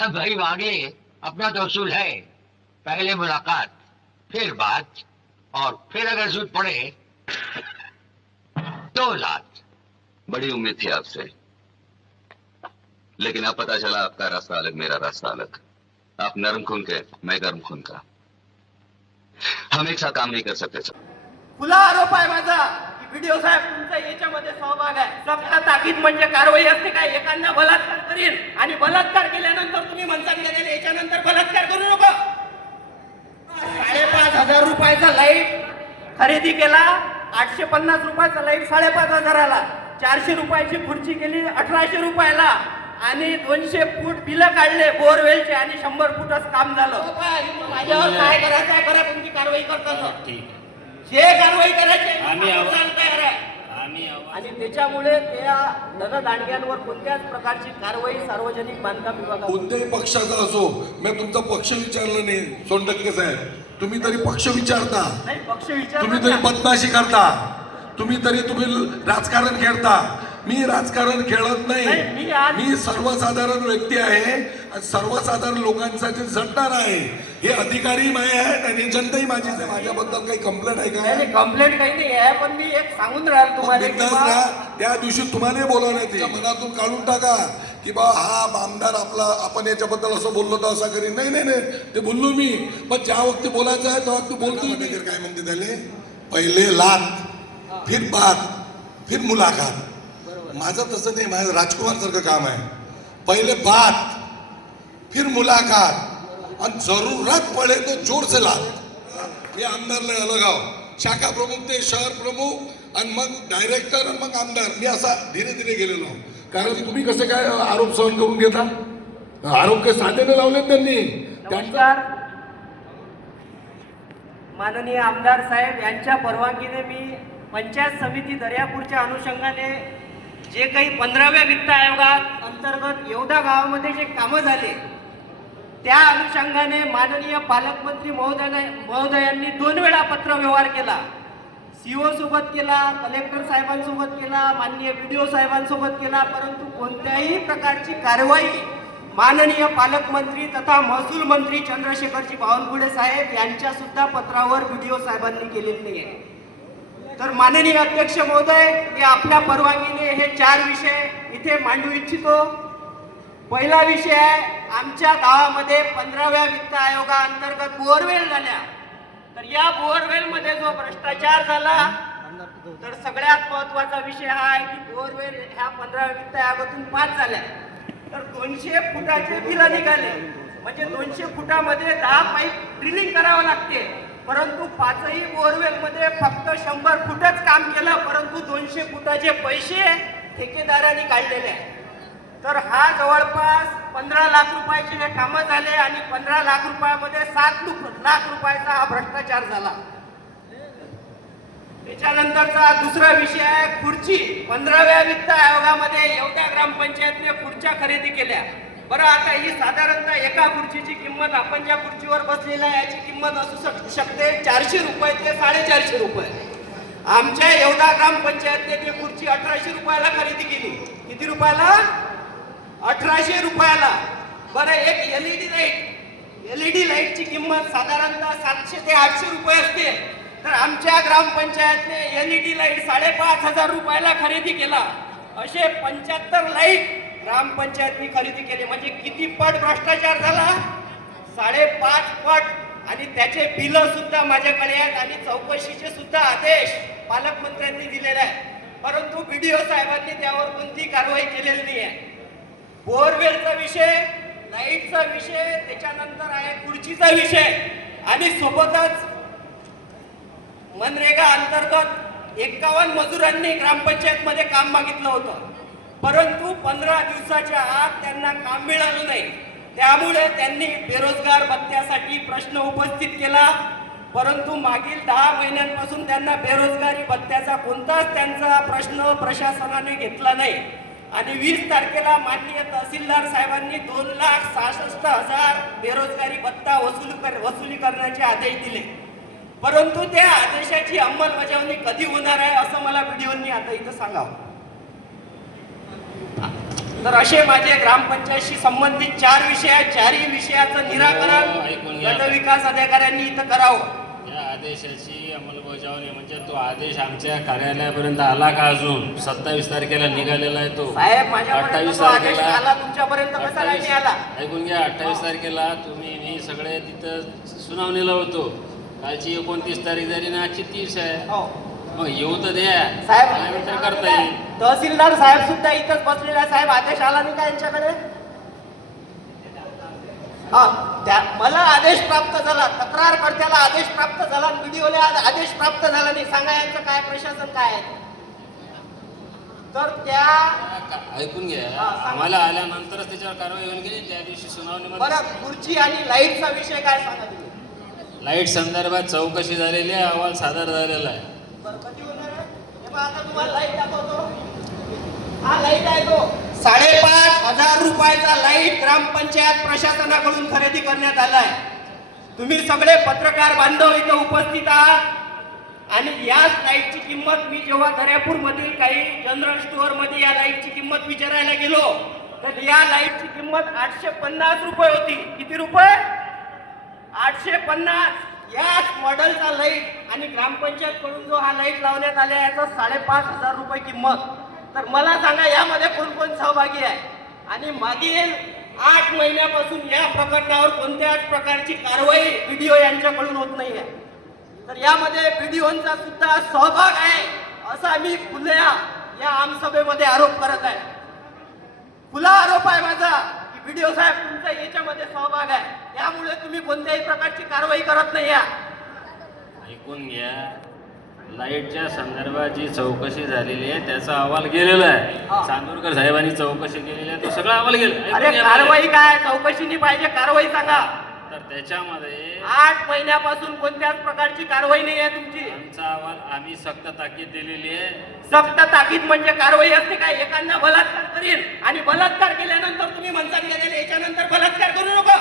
भाई मांगे अपना तो उसूल है, पहले मुलाकात फिर बात और फिर अगर जरूरत पड़े तो लात। बड़ी उम्मीद थी आपसे, लेकिन अब पता चला आपका रास्ता अलग, मेरा रास्ता अलग। आप नरम खून के, मैं गर्म खून का। हम एक साथ काम नहीं कर सकते सर। खुला आरोप आहे माझा की व्हिडिओ साहेब तुमचा याच्यामध्ये सहभाग आहे। सक्त ताकीद म्हणजे कारवाई असते काय? एखादा बलात्कार करीन आणि बलात्कार केल्यानंतर तुम्ही म्हणता गेलेले याच्यानंतर बलात्कार करू नको। 5,500 रुपयाचा लाईट खरेदी केला, 850 रुपयाचा लाईट 5,500ला, 400 रुपयाची खुर्ची केली 1,800 रुपयाला आणि 200 फूट बिल काढले बोरवेलचे आणि 100 फूटच काम झालं। माझ्यावर काय करायचं आहे करा, तुमची कारवाई करता ठीक आहे। जे कारवाई करायची आम्ही तयार आहे आणि त्याच्यामुळे त्या धनदांडग्यांवर कोणत्याच प्रकारची कारवाई सार्वजनिक बांधकाम विभागात कोणत्याही पक्षाचा असो, मी तुमचा पक्ष विचारलं नाही सोनटक्के साहेब, तुम्ही तरी पक्ष विचारता, नाही पक्ष विचार तुम्ही तरी बदमाशी करता, तुम्ही राजकारण खेळता। मी राजकारण खेळत नाही, मी सर्वसाधारण व्यक्ती आहे आणि सर्वसाधारण लोकांसाठी झटणार आहे। हे अधिकारी माझे आहेत आणि जनताही माझीच आहे। माझ्याबद्दल काही कंप्लेंट आहे का? नाही कंप्लेंट काही नाही आहे, पण मी एक सांगून राहिलो तुम्हाला त्या दिवशी तुम्हाला बोलवण्यात येईल, मनातून काढून टाका की बा हा आमदार आपला, आपण याच्याबद्दल असं बोललो तर असं करीन। नाही नाही नाही, ते बोललो मी, पण ज्या वक्ती बोलायचं आहे तेव्हा तू बोलतो। काय म्हणते त्याले, पहिले लात फिर बात फिर मुलाकात। माझं तसं नाही, माझं राजकुमार सारखं काम आहे। पहिले बात फिर मुलाकात आणि जरूरत पडे तो जोर से लात। मी आमदारला अलगाव, शाखा प्रमुख ते शहर प्रमुख आणि मग डायरेक्टर आणि मग आमदार, मी असा धीरे धीरे गेलेलो। कारण तुम्ही कसे काय आरोप सहन करून घेता? आरोप काही साधेने लावलेत त्यांनी। नमस्कार, माननीय आमदार साहेब यांच्या परवानगीने मी पंचायत समिती दर्यापूरच्या अनुषंगाने जे काही 15व्या वित्त आयोगात अंतर्गत येवदा गावामध्ये जे कामं झाले त्या अनुषंगाने माननीय पालकमंत्री महोदयांनी 2 वेळा पत्र व्यवहार केला। सीओ सोबत केला, कलेक्टर साहेबांसोबत केला, माननीय बीडीओ साहेबांसोबत केला, परंतु कोणत्याही प्रकारची कारवाई माननीय पालकमंत्री तथा महसूल मंत्री चंद्रशेखरजी बावनकुळे साहेब यांच्या सुद्धा पत्रावर बीडीओ साहेबांनी केलेली नाही आहे। तर माननीय अध्यक्ष महोदय, मी आपल्या परवानगीने हे 4 विषय इथे मांडू इच्छितो। पहिला विषय आहे, आमच्या गावामध्ये 15व्या वित्त आयोगाअंतर्गत बोरवेल झाल्या, तर या बोरवेल मध्ये जो भ्रष्टाचार झाला, तर सगळ्यात महत्त्वाचा विषय हा आहे की बोरवेल ह्या 15व्या वित्त आयोगातून 5 झाल्या, तर 200 फुटाचे बिल निघाले, म्हणजे 200 फुटामध्ये 10 पाईप ड्रिलिंग करावं लागते, परंतु 5ही बोरवेल मध्ये फक्त 100 फुटच काम केलं, परंतु 200 फुटाचे पैसे ठेकेदारांनी काढलेले आहेत। तर हा जवळपास 15 लाख रुपयाचे हे कामं झाले आणि 15 लाख रुपयामध्ये 7 लाख रुपयाचा हा भ्रष्टाचार झाला। त्याच्यानंतरचा दुसरा विषय आहे खुर्ची। 15व्या वित्त आयोगामध्ये येवदा ग्रामपंचायतने खुर्च्या खरेदी केल्या। बरं, आता ही साधारणतः एका खुर्चीची किंमत, आपण ज्या खुर्चीवर बसलेला याची किंमत असू शकते 400 रुपये ते 450 रुपये। आमच्या येवदा ग्रामपंचायतने ती खुर्ची 1,800 रुपयाला खरेदी केली। किती रुपयाला? 1,800 रुपयाला। बरं, एक एलईडी लाईटची किंमत साधारणतः 700 ते 800 रुपये असते, तर आमच्या ग्रामपंचायतने एलईडी लाईट 5,500 रुपयाला खरेदी केला। असे 75 लाईट ग्रामपंचायतनी खरेदी केली, म्हणजे किती पट भ्रष्टाचार झाला? 5.5 पट। आणि त्याचे बिल सुद्धा माझ्याकडे आहेत आणि चौकशीचे सुद्धा आदेश पालकमंत्र्यांनी दिलेले आहेत, परंतु बीडीओ साहेबांनी त्यावर कोणती कारवाई केलेली नाही आहे। बोरवेलचा विषय, लाईटचा विषय, त्याच्यानंतर आहे खुर्चीचा विषय आणि सोबतच मनरेगा अंतर्गत 51 मजुरांनी ग्रामपंचायत मध्ये काम मागितलं होतं, परंतु 15 दिवसाच्या आत त्यांना काम मिळालं नाही, त्यामुळे त्यांनी बेरोजगार भत्त्यासाठी प्रश्न उपस्थित केला, परंतु मागील 10 महिन्यांपासून त्यांना बेरोजगारी भत्त्याचा कोणताच त्यांचा प्रश्न प्रशासनाने घेतला नाही आणि 20 तारखेला माननीय तहसीलदार साहेबांनी 2,66,000 बेरोजगारी भत्ता वसुली करण्याचे आदेश दिले, परंतु त्या आदेशाची अंमलबजावणी कधी होणार आहे असं मला व्हिडिओनी आता इथं सांगावं। तर असे माझे ग्रामपंचायतशी संबंधित 4 विषय आहेत. 4ही विषयाचं निराकरण ऐकून घ्या. गट विकास अधिकाऱ्यांनी इथं करावं. या आदेशाची अंमलबजावणी म्हणजे तो आदेश आमच्या कार्यालयापर्यंत आला का अजून 27 तारखेला निघालेला आहे तो. साहेब माझ्यापर्यंत 28 तो आदेश तारखेला आला, तुमच्यापर्यंत कसा नाही आला? ऐकून घ्या. 28 तारखेला तुम्ही मी सगळे तिथं सुनावणीला होतो. कालची 29 तारीख झाली ना, आजची 30 आहे. हो मग येऊ तर द्या, साहेब आल्यानंतर करता येईल. तहसीलदार साहेब सुद्धा इथंच बसलेले आहे. साहेब आदेश आला नाही का यांच्याकडे? हा मला आदेश प्राप्त झाला, तक्रारकर्त्याला आदेश प्राप्त झाला, व्हिडिओला आदेश प्राप्त झाला नाही. सांगा यांचं काय प्रशासन काय आहे? तर त्या ऐकून घ्या. हा, सांगा. आम्हाला आल्यानंतरच त्याच्यावर कारवाई होऊन गेली. त्या दिवशी सुनावणीमध्ये बरं खुर्ची आणि लाईटचा विषय काय सांगा तुम्ही? लाईट संदर्भात चौकशी झालेली आहे, अहवाल सादर झालेला आहे. बरं कधी होणार आहे? हे पहा, आता तुम्हाला लाईट दाखवतो. हा लाईट आहे तो 5,500 रुपयाचा लाईट ग्रामपंचायत प्रशासनाकडून खरेदी करण्यात आलाय. तुम्ही सगळे पत्रकार बांधव इथं उपस्थित आहात आणि याच लाईटची किंमत मी जेव्हा दर्यापूर मधील काही जनरल स्टोअर मध्ये या लाईटची किंमत विचारायला गेलो तर या लाईटची किंमत 850 रुपये होती. किती रुपये? 850. याच मॉडेलचा लाईट आणि ग्रामपंचायत कडून जो हा लाईट लावण्यात आला याचा 5,500 रुपये किंमत. तर मला सांगा यामध्ये कोण कोण सहभागी आहे आणि मागील 8 महिन्यापासून या प्रकरणावर कोणत्याच प्रकारची कारवाई व्हिडिओ यांच्याकडून होत नाही आहे. तर यामध्ये व्हिडिओचा सुद्धा सहभाग आहे असा मी खुल्या या आमसभेमध्ये आरोप करत आहे. खुला आरोप आहे माझा की व्हिडिओ साहेब तुमचा याच्यामध्ये सहभाग आहे. यामुळे तुम्ही कोणत्याही प्रकारची कारवाई करत नाही या. ऐकून घ्या. लाईटच्या संदर्भात जी चौकशी झालेली आहे त्याचा अहवाल गेलेला हा. आहे. चांदूरकर साहेबांनी चौकशी केलेली आहे, तो सगळा अहवाल गेला. ऐकून अरे घ्या कारवाई मला. काय? चौकशीनी पाहिजे, कारवाई सांगा. तर त्याच्यामध्ये 8 महिन्यापासून कोणत्याच प्रकारची कारवाई नाही आहे तुमची. आमचा अहवाल आम्ही सक्त ताकीद दिलेली आहे. सक्त ताकीद म्हणजे कारवाई असते काय? एखादा बलात्कार करील आणि बलात्कार केल्यानंतर तुम्ही म्हणतात गेलेले याच्यानंतर बलात्कार करू नका.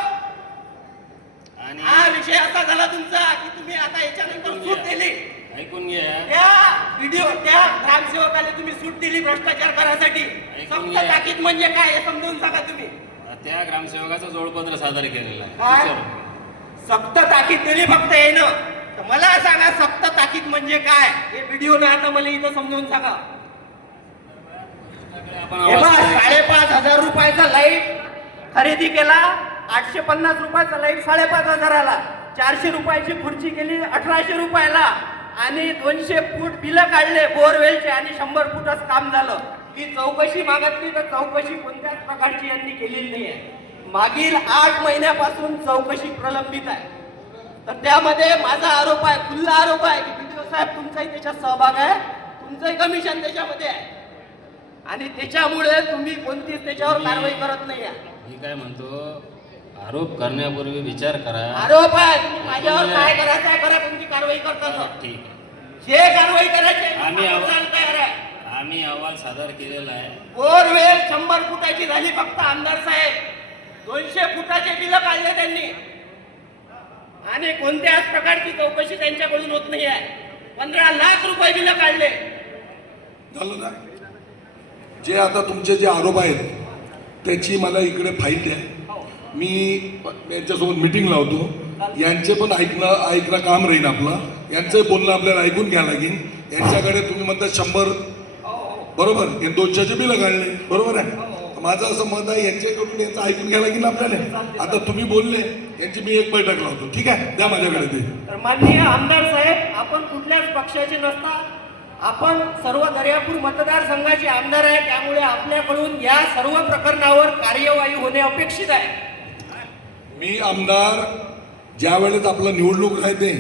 आणि हा विषय असा झाला तुमचा की तुम्ही आता याच्यानंतर सूट दिली. ऐकून घ्या. त्या व्हिडिओ त्या ग्रामसेवकाला तुम्ही सूट दिली भ्रष्टाचार करायसाठी. ऐकून सक्त घ्या. ताकीद म्हणजे काय हे समजून सांगा तुम्ही. त्या ग्रामसेवकाचं जोडपत्र सादर केलेलं आहे. काय? विचारा. सक्त ताकीद दिली फक्त येणं. तर मला सांगा सक्त ताकीद म्हणजे काय हे व्हिडिओने आता मला इथं समजून सांगा. आपण हे बघा, आवाज 5,500 रुपयाचा लाईट खरेदी केला. 850 रुपयाचा लाईट 5,500ला. 400 रुपयाची खुर्ची केली 1,800 रुपयाला आणि 200 फूट बिलं काढले बोरवेलचे आणि 100 फुटच काम झालं. मी चौकशी मागितली तर चौकशी कोणत्याच प्रकारची यांनी केलेली नाही आहे. मागील 8 महिन्यापासून चौकशी प्रलंबित आहे. तर त्यामध्ये माझा आरोप आहे, खुल्ला आरोप आहे की व्हिडिओ साहेब तुमचाही त्याच्यात सहभाग आहे, तुमचंही कमिशन त्याच्यामध्ये आहे आणि त्याच्यामुळे तुम्ही कोणतीच त्याच्यावर कारवाई करत नाही आहे. मी काय म्हणतो, आरोप करण्यापूर्वी विचार करा. आरोप आहे, तुम्ही माझ्यावर काय करायचं आहे करा, तुमची कारवाई करता. ठीक आहे. जे कारवाई करायची आहे, आम्ही आपण आहोत. तयार आहे. आम्ही अहवाल सादर केलेला आहे. बोरवेल 100 फुटाची झाली फक्त आमदार साहेब. 200 फुटाचे बिलं काढले त्यांनी आणि कोणत्याच प्रकारची चौकशी त्यांच्याकडून होत नाही आहे. 15 लाख रुपये बिलं काढले. झालं ना? जे आता तुमचे जे आरोप आहेत त्याची मला इकडे फाईल द्या. मी यांच्यासोबत मिटिंग लावतो. यांचे पण ऐकणं काम राहील आपलं. यांचं बोलणं आपल्याला ऐकून घ्यावं लागेल. यांच्याकडे तुम्ही म्हणता 100 बरोबर, हे 200चे बिलं काढले बरोबर आहे. माझं असं मत आहे यांच्याकडून यांचं ऐकून घ्यायला लागेल आपल्याला. आता तुम्ही बोलले यांची मी एक बैठक लावतो. ठीक आहे, द्या माझ्याकडे ते. तर माननीय आमदार साहेब, आपण कुठल्याच पक्षाचे नसता. आपण सर्व दर्यापूर मतदारसंघाचे आमदार आहे. त्यामुळे आपल्याकडून या सर्व प्रकरणावर कार्यवाही होणे अपेक्षित आहे. मी आमदार ज्या वेळेस आपलं निवडणूक राहते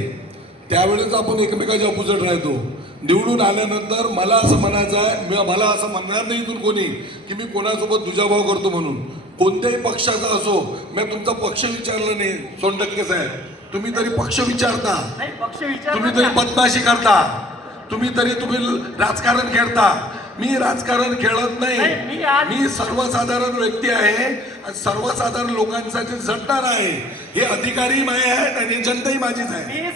त्यावेळेस आपण एकमेकाच्या अपोजिट राहतो. निवडून आल्यानंतर मला असं म्हणायचं आहे, मला असं म्हणणार नाही इथून कोणी की मी कोणासोबत दुजाभाव करतो म्हणून. कोणत्याही पक्षाचा असो, मी तुमचा पक्ष विचारला नाही. सोनटक्के साहेब, तुम्ही तरी पक्ष विचारता, नाही पक्ष विचार तुम्ही तरी बदमाशी करता, तुम्ही राजकारण खेळता. मी राजकारण खेळत नाही, नाही. मी सर्वसाधारण व्यक्ती आहे सर्वसाधारण लोकांसाठी झटणार आहे. हे अधिकारी माझे आहेत आणि जनताही माझीच आहे. मी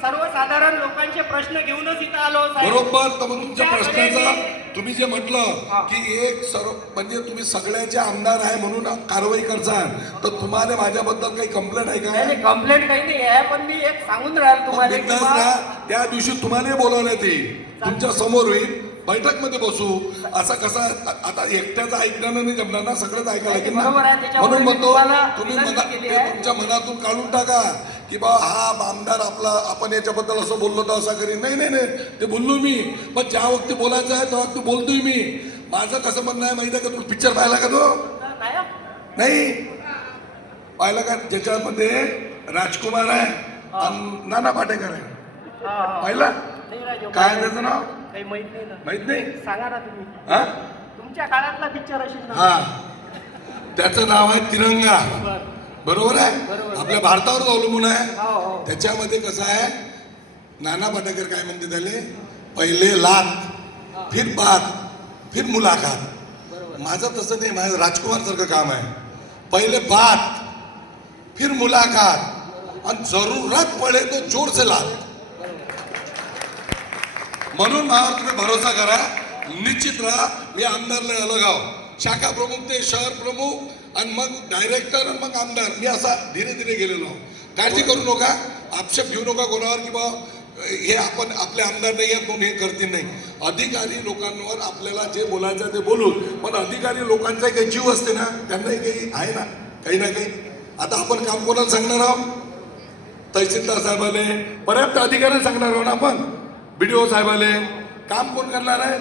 सर्वसाधारण लोकांचे प्रश्न घेऊनच इथं आलो साहेब. बरोबर. तर मग तुमच्या तुमच्याकडे प्रश्नाचा तुम्ही जे म्हटलं की एक सर्व म्हणजे तुम्ही सगळ्याचे आमदार आहे म्हणून कारवाई करसाल, तर तुम्हाला माझ्याबद्दल काही कंप्लेंट आहे का? नाही, कंप्लेंट काही नाही आहे, पण मी एक सांगून राहिलो तुम्हाला की बिनधास्त बा- राहा. त्या दिवशी तुम्हाला बोलवण्यात येईल, तुमच्या समोर होईल, बैठक मध्ये बसू. असा कसा आता एकट्याचं ऐकण्यानं नाही जमणार ना, सगळंच ऐकायला लागेल ना. बरोबर आहे, त्याच्यामुळे म्हणून मी म्हणतो तुम्हाला तुम्ही विनंती केली आहे. तुमच्या मनातून काढून टाका की बा हा आमदार आपला, आपण याच्याबद्दल असं बोललो तर असं करीन. नाही नाही नाही, ते बोललो मी. पण ज्या वक्ती बोलायचं आहे त्या वक्ती बोलतोय मी. माझं कसं म्हणणं आहे माहिती आहे का? तुम्ही पिक्चर पाहिला का तो? नाही हो. नाही पाहिला का? ज्याच्यामध्ये राजकुमार आहे आणि नाना पाटेकर आहे. हा. पाहिला? नाही राजू, काय आहे त्याचं नाव? काही माहित नाही ना. माहित नाही. सांगा ना तुम्ही. हा तुमच्या काळातला पिक्चर असेल ना. हा त्याचं नाव आहे तिरंगा. बरोबर आहे. बरोबर. आपल्या भारतावर अवलंबून आहे. हो हो. त्याच्यामध्ये कसं आहे, नाना पाटेकर काय म्हणते त्याले, पहिले लात फिर बात फिर मुलाकात. माझं तसं नाही, माझं राजकुमार सारखं काम आहे. पहिले बात फिर मुलाकात आणि जरूरत पडे तो जोर से लात. म्हणून माझ्यावर तुम्ही भरोसा करा, निश्चित राहा. मी आमदारला अलग आहो, शाखा प्रमुख ते शहर प्रमुख आणि मग डायरेक्टर आणि मग आमदार. मी असा धीरे धीरे गेलेलो आहो. काळजी करू नका, आक्षेप घेऊ नका कोणावर की बा हे आपण आपले आमदार नाही आहेत म्हणून हे करतील. नाही, अधिकारी लोकांवर आपल्याला जे बोलायचं ते बोलू. पण अधिकारी लोकांचा काही जीव असते ना, त्यांनाही काही आहे ना, काही ना काही. आता आपण काम कोणाला सांगणार आहोत? तहसीलदार साहेबाले, पर्याप्त अधिकाऱ्याला सांगणार आहोत ना आपण. BDO साहेबाले काम कोण करणार आहे?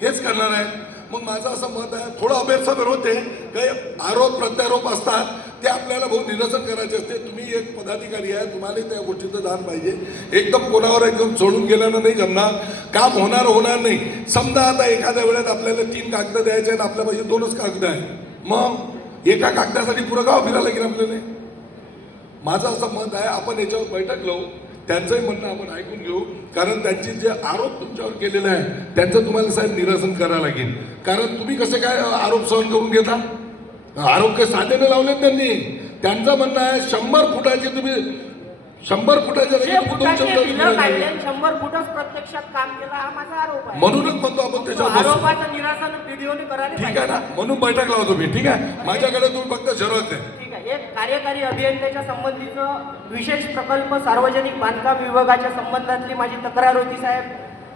हेच करणार आहे. मग माझं असं मत आहे, थोडं अभ्यासावर होते, काही आरोप प्रत्यारोप असतात, ते आपल्याला बहुत निरसन करायचे असते. तुम्ही एक पदाधिकारी आहे, तुम्हाला त्या गोष्टीचं जाण पाहिजे. एकदम कोणावर एकदम सोडून गेल्यानं नाही जमणार, काम होणार नाही. समजा आता एखाद्या वेळेत आपल्याला 3 कागद द्यायचे आणि आपल्या पाहिजे 2च कागद आहे, मग एका कागदासाठी पुरं गाव फिरायला लागेल आपल्याला. माझं असं मत आहे, आपण याच्यावर बैठक लावू, त्यांचंही म्हणणं आपण ऐकून घेऊ. कारण त्यांचे जे आरोप तुमच्यावर केलेले आहे त्यांचं तुम्हाला साहेब निरसन करावं लागेल. कारण तुम्ही कसे काय आरोप सहन करून घेता? आरोप काही साधेने लावलेत त्यांनी. त्यांचं म्हणणं आहे 100 फुटाचे तुम्ही 100 फुटाच्या जागी 2 फुटाचे शब्द बिलं तुम्ही काढले लावले. आणि 100 फुटच प्रत्यक्षात काम केलं, हा माझा आरोप आहे. म्हणूनच म्हणतो आपण त्याच्यावर बसू. आरोपाचं निरासन व्हिडिओने करायला ठीक आहे पाहिजे. ना, म्हणून बैठक लावतो मी. ठीक आहे, माझ्याकडे तुम्ही फक्त झेरॉक्स द्या. ठीक आहे. एक कार्यकारी अभियंत्याच्या संबंधीचं विशेष प्रकल्प सार्वजनिक बांधकाम विभागाच्या संबंधातली माझी तक्रार होती साहेब.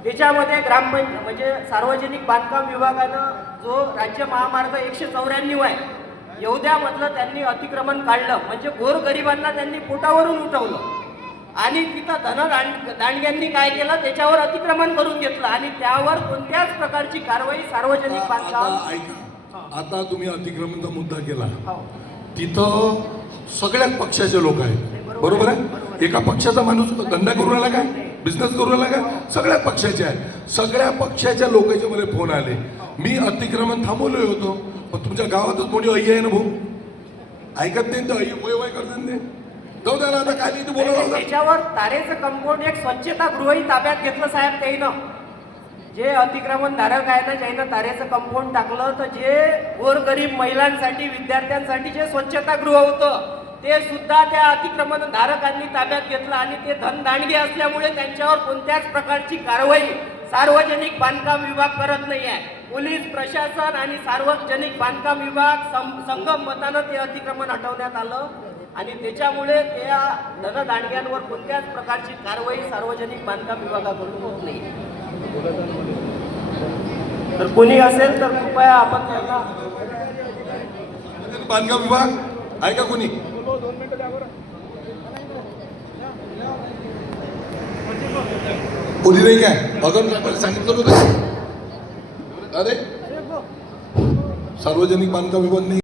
त्याच्यामध्ये ग्रामपंचायत म्हणजे सार्वजनिक बांधकाम विभागानं जो राज्य महामार्ग 194 आहे एवढ्यामधलं त्यांनी अतिक्रमण काढलं. म्हणजे गोरगरिबांना त्यांनी पोटावरून उठवलं आणि तिथं दांडग्यांनी काय केलं, त्याच्यावर अतिक्रमण करून घेतलं आणि त्यावर कोणत्याच प्रकारची कारवाई सार्वजनिक बांधकाम. आता ऐका, आता तुम्ही अतिक्रमणचा मुद्दा केला, हो. तिथं सगळ्याच पक्षाचे लोक आहेत. बरोबर आहे. एका पक्षाचा माणूस धंदा करू राहिला काय, बिझनेस करू राहिला काय? सगळ्या पक्षाचे आहेत. सगळ्या पक्षाच्या लोकांचे मला फोन आले. मी अतिक्रमण थांबवलोय होतो, पण तुमच्या गावातच कोणी आई आहे ना भाऊ, ऐकत नाही तर आई वय वय करतात नाही. जाऊ द्या ना, आता काय नाही ते बोलायला. त्याच्यावर तारेचं कंपाऊंड एक स्वच्छतागृहही ताब्यात घेतलं साहेब त्यानं. जे अतिक्रमण धारक आहे ना, ज्यानं तारेचं कंपाऊंड टाकलं, तर जे गोरगरीब महिलांसाठी विद्यार्थ्यांसाठी जे स्वच्छतागृह होतं ते सुद्धा त्या अतिक्रमण धारकांनी ताब्यात घेतलं आणि ते धनदांडगे असल्यामुळे त्यांच्यावर कोणत्याच प्रकारची कारवाई सार्वजनिक बांधकाम विभाग करत नाही आहे. पोलीस प्रशासन आणि सार्वजनिक बांधकाम विभाग संगम मतानं ते अतिक्रमण हटवण्यात आलं आणि त्याच्यामुळे त्या धनदांडग्यांवर कोणत्याच प्रकारची कारवाई सार्वजनिक बांधकाम विभागाकडून होत नाही. तर कोणी असेल तर कृपया आपण त्यांना बांधकाम विभाग आहे का कोणी? कोणी नाही काय? बघा सांगितलं होतं. अरे सार्वजनिक बांधकाम विभाग नाही.